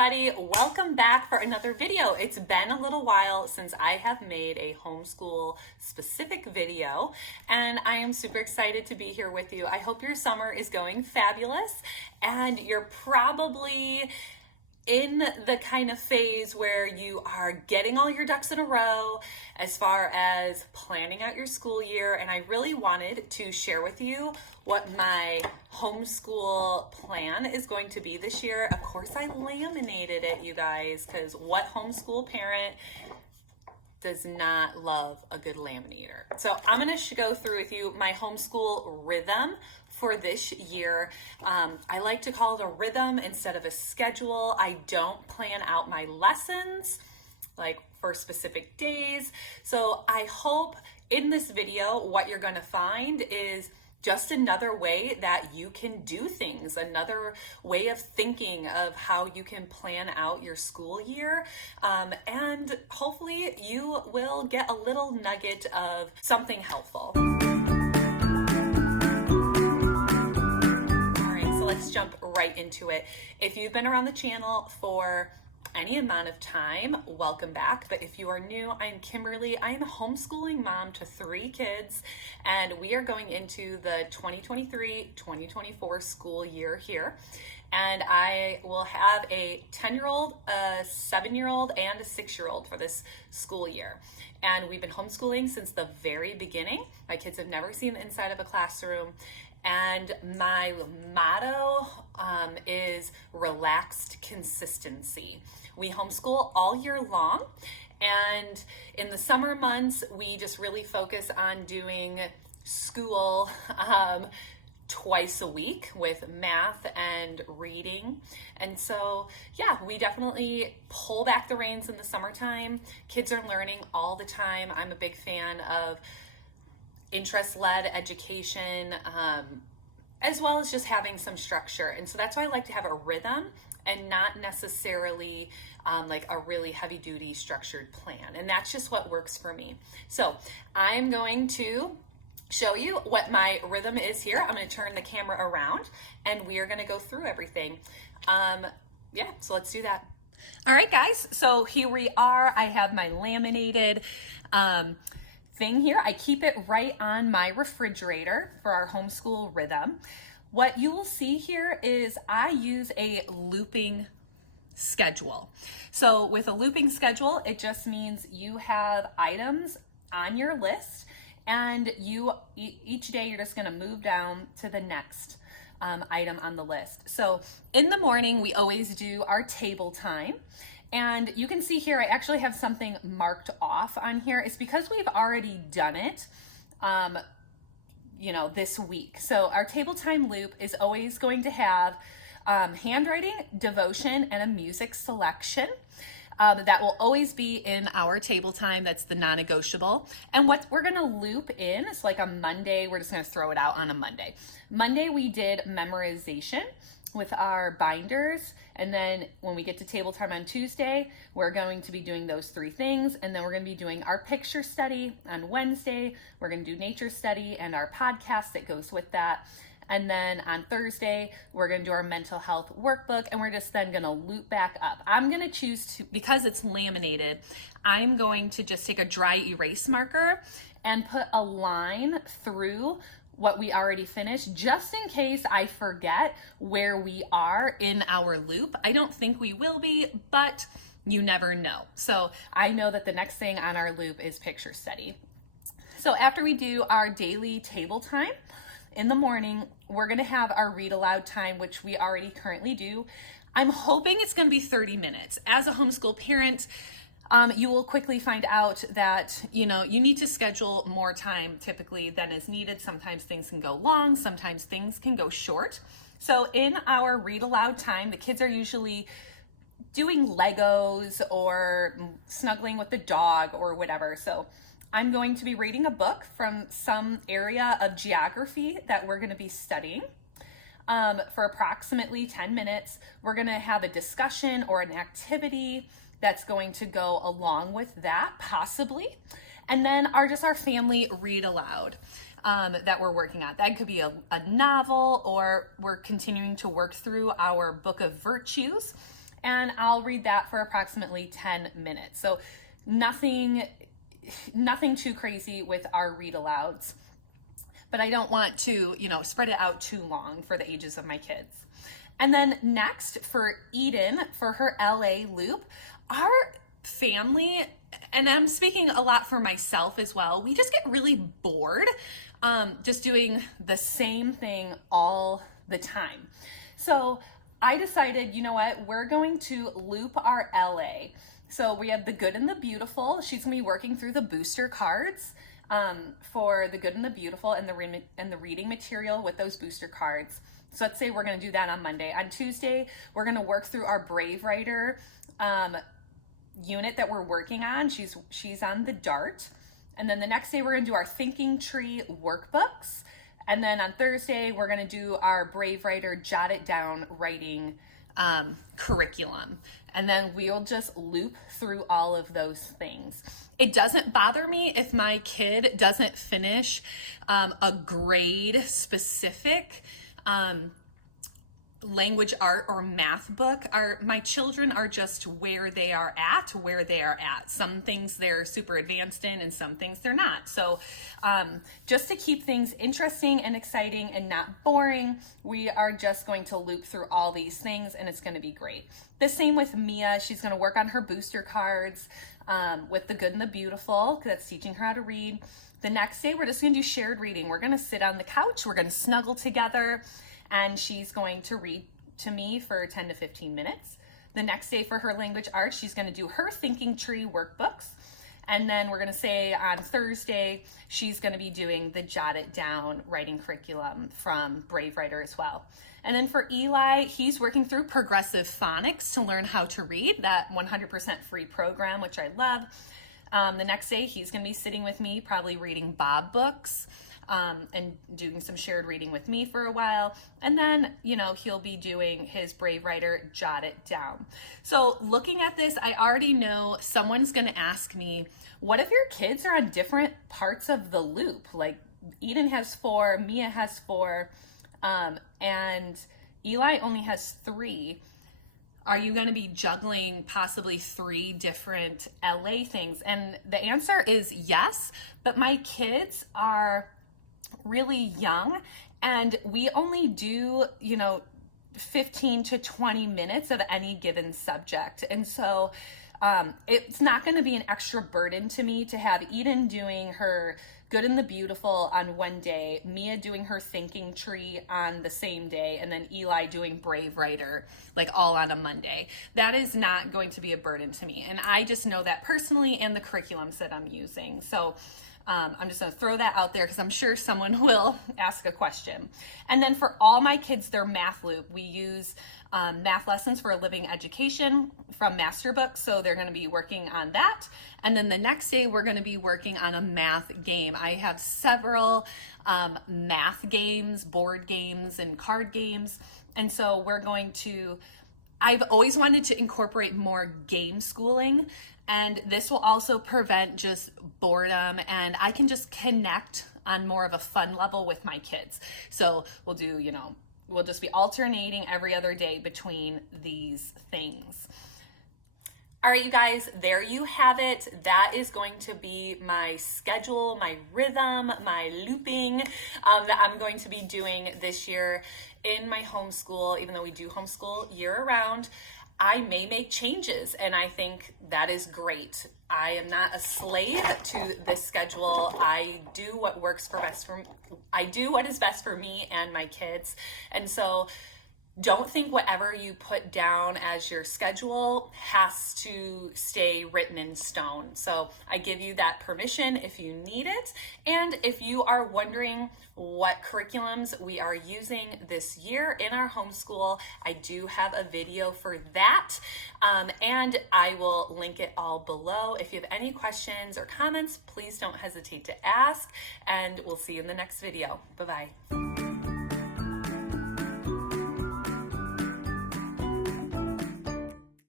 everybody. Welcome back for another video. It's been a little while since I have made a homeschool specific video, and I am super excited to be here with you. I hope your summer is going fabulous, and you're probably in the kind of phase where you are getting all your ducks in a row as far as planning out your school year. And I really wanted to share with you what my homeschool plan is going to be this year. Of course, I laminated it, you guys, because what homeschool parent does not love a good laminator? So I'm going to go through with you my homeschool rhythm for this year. I like to call it a rhythm instead of a schedule. I don't plan out my lessons like for specific days. So I hope in this video, what you're going to find is just another way that you can do things, another way of thinking of how you can plan out your school year. And hopefully you will get a little nugget of something helpful. Let's jump right into it. If you've been around the channel for any amount of time, welcome back. But if you are new, I'm Kimberly. I am a homeschooling mom to 3 kids, and we are going into the 2023-2024 school year here. And I will have a 10-year-old, a 7-year-old, and a 6-year-old for this school year. And we've been homeschooling since the very beginning. My kids have never seen the inside of a classroom. And my motto is relaxed consistency. We homeschool all year long, and in the summer months, we just really focus on doing school twice a week with math and reading. And so, yeah, we definitely pull back the reins in the summertime. Kids are learning all the time. I'm a big fan of interest-led education, as well as just having some structure. And so that's why I like to have a rhythm and not necessarily like a really heavy-duty structured plan. And that's just what works for me. So I'm going to show you what my rhythm is here. I'm going to turn the camera around and we are going to go through everything. Yeah, so let's do that. All right, guys, so here we are. I have my laminated thing here. I keep it right on my refrigerator for our homeschool rhythm. What you will see here is I use a looping schedule. So with a looping schedule, it just means you have items on your list, and each day you're just going to move down to the next item on the list. So in the morning, we always do our table time. And you can see here, I actually have something marked off on here. It's because we've already done it, this week. So our table time loop is always going to have handwriting, devotion, and a music selection. That will always be in our table time. That's the non-negotiable. And what we're gonna loop in is like a Monday, we're just gonna throw it out on a Monday. Monday we did memorization with our binders, and then when we get to table time on Tuesday, we're going to be doing those 3 things, and then we're going to be doing our picture study on Wednesday. We're going to do nature study and our podcast that goes with that. And then on Thursday, we're going to do our mental health workbook, and we're just then going to loop back up. I'm going to choose to, because it's laminated, I'm going to just take a dry erase marker and put a line through what we already finished, just in case I forget where we are in our loop. I don't think we will be, but you never know. So I know that the next thing on our loop is picture study. So after we do our daily table time in the morning, we're gonna have our read aloud time, which we already currently do. I'm hoping it's gonna be 30 minutes. As a homeschool parent, you will quickly find out that, you need to schedule more time typically than is needed. Sometimes things can go long, sometimes things can go short. So in our read aloud time, the kids are usually doing Legos or snuggling with the dog or whatever. So I'm going to be reading a book from some area of geography that we're going to be studying. For approximately 10 minutes, we're going to have a discussion or an activity that's going to go along with that, possibly. And then our family read aloud that we're working on. That could be a novel, or we're continuing to work through our book of virtues. and I'll read that for approximately 10 minutes. So nothing too crazy with our read alouds, but I don't want to, spread it out too long for the ages of my kids. And then next for Eden, for her LA loop, our family, and I'm speaking a lot for myself as well, we just get really bored just doing the same thing all the time. So I decided, you know what, we're going to loop our LA. So we have the good and the beautiful. She's gonna be working through the booster cards for the good and the beautiful and the reading material with those booster cards. So let's say we're gonna do that on Monday. On Tuesday, we're gonna work through our Brave Writer unit that we're working on. She's on the Dart. And then the next day we're gonna do our Thinking Tree workbooks. And then on Thursday, we're gonna do our Brave Writer Jot It Down writing curriculum. And then we'll just loop through all of those things. It doesn't bother me if my kid doesn't finish a grade specific language, art, or math book. My children are just where they are at. Some things they're super advanced in and some things they're not. So just to keep things interesting and exciting and not boring, we are just going to loop through all these things, and it's going to be great. The same with Mia. She's going to work on her booster cards with the good and the beautiful, because that's teaching her how to read. The next day, we're just going to do shared reading. We're going to sit on the couch. We're going to snuggle together, and she's going to read to me for 10 to 15 minutes. The next day for her language arts, she's going to do her Thinking Tree workbooks. And then we're going to say on Thursday, she's going to be doing the Jot It Down writing curriculum from Brave Writer as well. And then for Eli, he's working through Progressive Phonics to learn how to read, that 100% free program, which I love. The next day, he's going to be sitting with me, probably reading Bob books. And doing some shared reading with me for a while. And then, he'll be doing his Brave Writer Jot It Down. So looking at this, I already know someone's going to ask me, what if your kids are on different parts of the loop? Like Eden has 4, Mia has 4, and Eli only has 3. Are you going to be juggling possibly 3 different LA things? And the answer is yes, but my kids are really young, and we only do 15 to 20 minutes of any given subject, and so it's not going to be an extra burden to me to have Eden doing her good and the beautiful on one day, Mia doing her Thinking Tree on the same day, and then Eli doing Brave Writer all on a Monday. That is not going to be a burden to me, and I just know that personally and the curriculums that I'm using. So I'm just going to throw that out there because I'm sure someone will ask a question. And then for all my kids, their math loop, we use Math Lessons for a Living Education from Master Books. So they're going to be working on that. And then the next day, we're going to be working on a math game. I have several math games, board games, and card games. And so I've always wanted to incorporate more game schooling, and this will also prevent just boredom, and I can just connect on more of a fun level with my kids. So we'll just be alternating every other day between these things. All right, you guys, there you have it. That is going to be my schedule, my rhythm, my looping that I'm going to be doing this year in my homeschool. Even though we do homeschool year round, I may make changes, and I think that is great. I am not a slave to this schedule. I do what is best for me and my kids. And so don't think whatever you put down as your schedule has to stay written in stone. So I give you that permission if you need it. And if you are wondering what curriculums we are using this year in our homeschool, I do have a video for that. And I will link it all below. If you have any questions or comments, please don't hesitate to ask, and we'll see you in the next video. Bye-bye.